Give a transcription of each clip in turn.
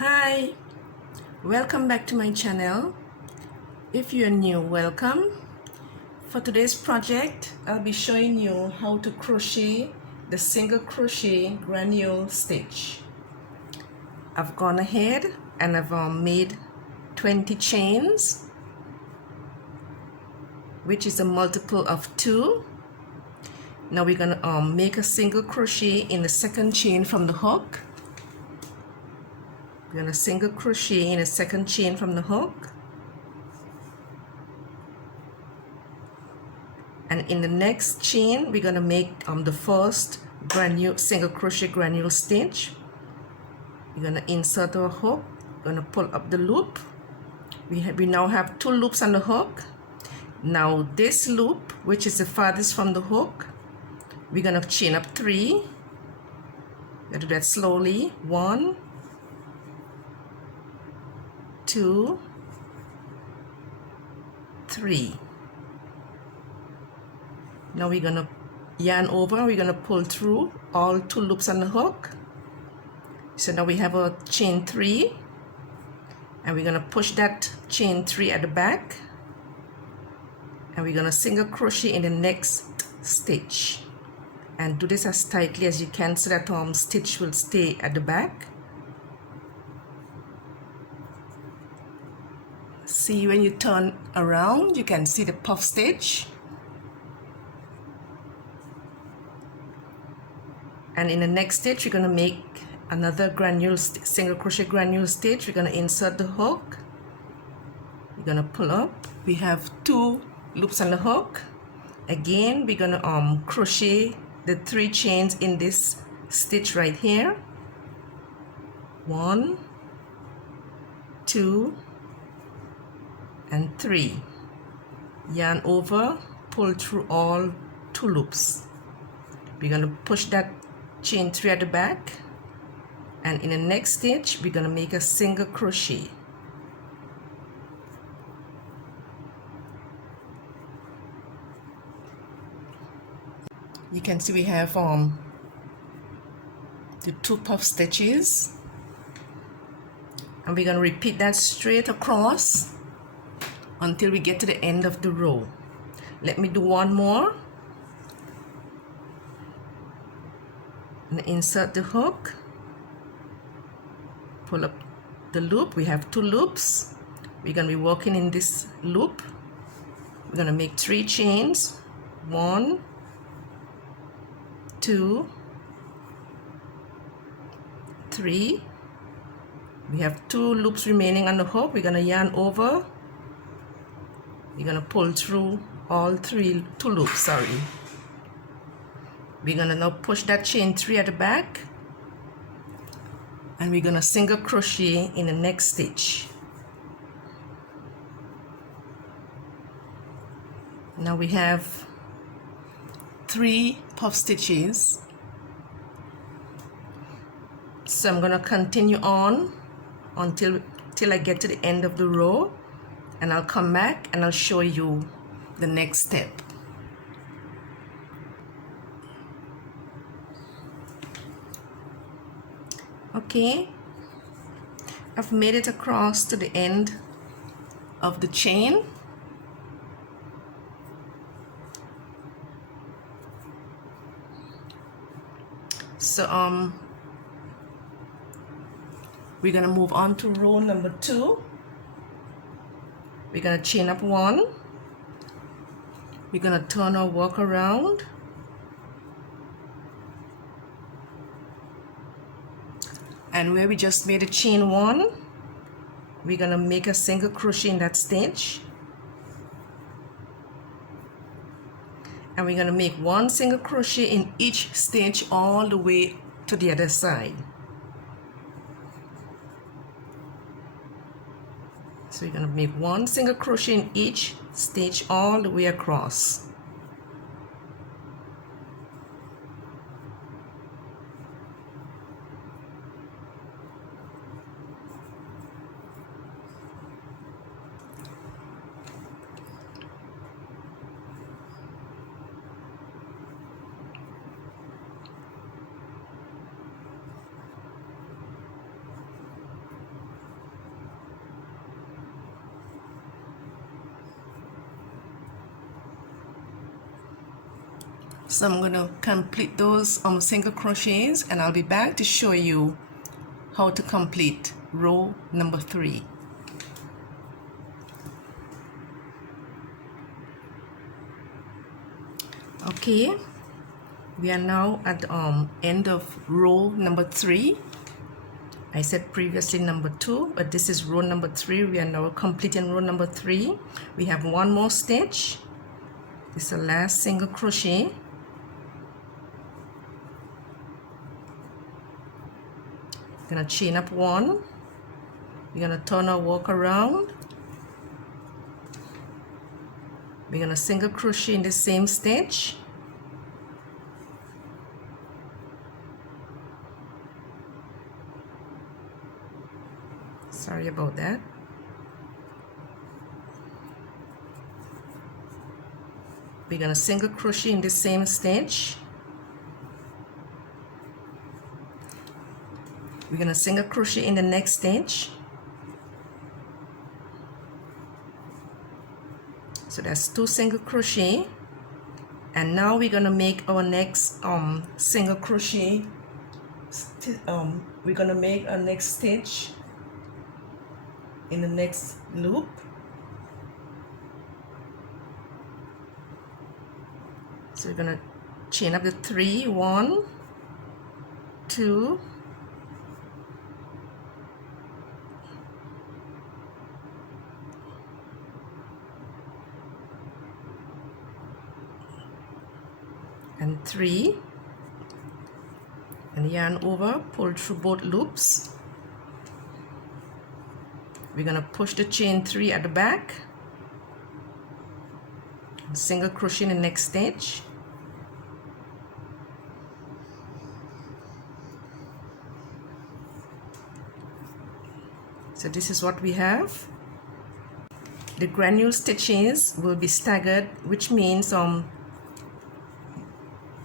Hi, welcome back to my channel. If you're new, welcome. For today's project, I'll be showing you how to crochet the single crochet granule stitch. I've gone ahead and I've made 20 chains, which is a multiple of 2. Now we're gonna make a single crochet in the second chain from the hook. We're gonna single crochet in a second chain from the hook, and in the next chain we're gonna make the first single crochet granule stitch. We're gonna insert our hook, gonna pull up the loop. We now have 2 loops on the hook. Now this loop, which is the farthest from the hook, we're gonna chain up 3. We're gonna do that slowly. 1, 2, 3. Now we're gonna yarn over. We're gonna pull through all 2 loops on the hook. So now we have a chain 3, and we're gonna push that chain 3 at the back, and we're gonna single crochet in the next stitch, and do this as tightly as you can so that stitch will stay at the back. See, when you turn around, you can see the puff stitch. And in the next stitch, we're going to make another single crochet granule stitch. We're going to insert the hook. We're going to pull up. We have 2 loops on the hook. Again, we're going to crochet the 3 chains in this stitch right here. 1, 2, and 3. Yarn over, pull through all 2 loops. We're going to push that chain 3 at the back, and in the next stitch we're going to make a single crochet. You can see we have the 2 puff stitches, and we're going to repeat that straight across until we get to the end of the row. Let me do one more. And insert the hook, pull up the loop. We have 2 loops. We're going to be working in this loop. We're going to make 3 chains. 1, 2, 3. We have 2 loops remaining on the hook. We're going to yarn over. We're going to pull through all 2 loops, We're going to now push that chain 3 at the back, and we're going to single crochet in the next stitch. Now we have 3 puff stitches. So I'm going to continue on till I get to the end of the row, and I'll come back and I'll show you the next step. Okay, I've made it across to the end of the chain. So we're gonna move on to row number 2. We're gonna chain up 1. We're gonna turn our work around. And where we just made a chain 1, we're gonna make a single crochet in that stitch, and we're gonna make 1 single crochet in each stitch all the way to the other side. So we're gonna make 1 single crochet in each stitch all the way across. So I'm going to complete those single crochets, and I'll be back to show you how to complete row number 3. Okay, we are now at the end of row number 3. I said previously number 2, but this is row number 3. We are now completing row number 3. We have one more stitch. This is the last single crochet. Gonna chain up 1. We're gonna turn our work around. We're gonna single crochet in the same stitch. Sorry about that. We're gonna single crochet in the same stitch. We're gonna single crochet in the next stitch. So that's 2 single crochet, and now we're gonna make our next single crochet. We're gonna make our next stitch in the next loop. So we're gonna chain up the 3, 1, 2, and 3, and yarn over, pull through both loops. We're gonna push the chain 3 at the back, single crochet in the next stitch. So this is what we have. The granule stitches will be staggered, which means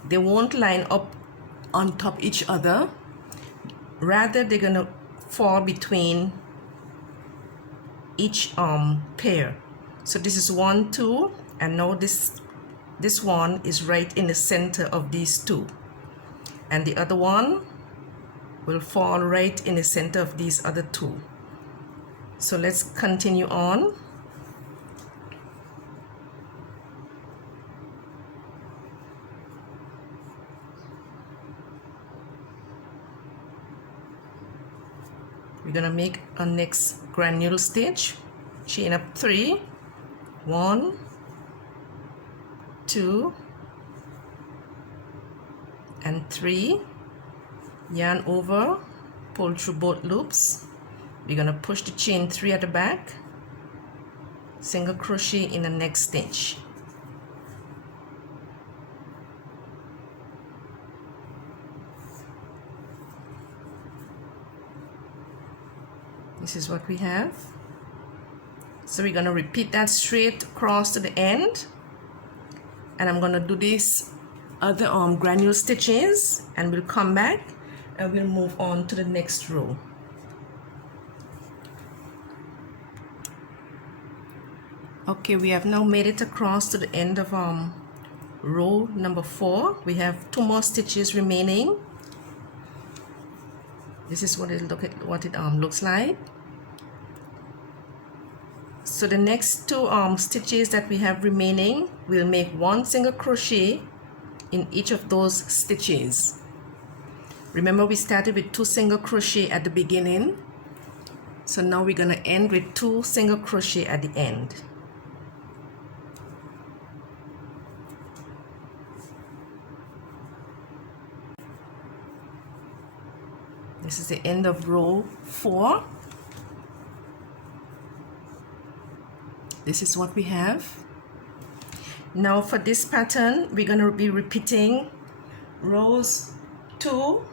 they won't line up on top each other. Rather, they're gonna fall between each pair. So this is 1, 2, and now this one is right in the center of these 2, and the other one will fall right in the center of these other 2. So let's continue on. We're gonna make a next granule stitch. Chain up 3, 1, 2, and 3. Yarn over, pull through both loops. We're gonna push the chain 3 at the back, single crochet in the next stitch. This is what we have. So we're gonna repeat that straight across to the end, and I'm gonna do these other granule stitches, and we'll come back and we'll move on to the next row. Okay, we have now made it across to the end of row number 4. We have 2 more stitches remaining. This is what it looks like. So the next 2 stitches that we have remaining, we'll make 1 single crochet in each of those stitches. Remember, we started with 2 single crochet at the beginning, so now we're gonna end with 2 single crochet at the end. This is the end of row 4. This is what we have. Now for this pattern, we're going to be repeating rows 2,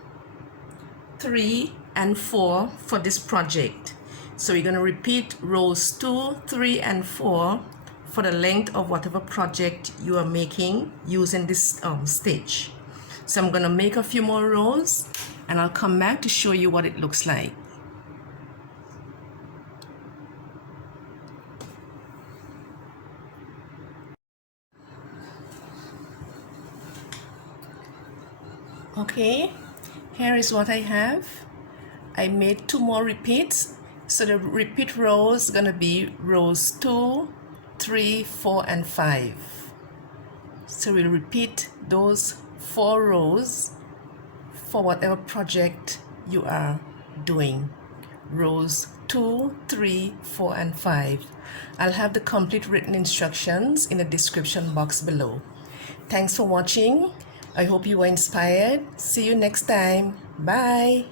3, and 4 for this project. So we're going to repeat rows 2, 3, and 4 for the length of whatever project you are making using this stitch. So I'm going to make a few more rows, and I'll come back to show you what it looks like. Okay, here is what I have. I made 2 more repeats, so the repeat rows gonna be rows 2, 3, 4, and 5. So we'll repeat those 4 rows for whatever project you are doing. Rows 2, 3, 4, and 5. I'll have the complete written instructions in the description box below. Thanks for watching. I hope you were inspired. See you next time. Bye.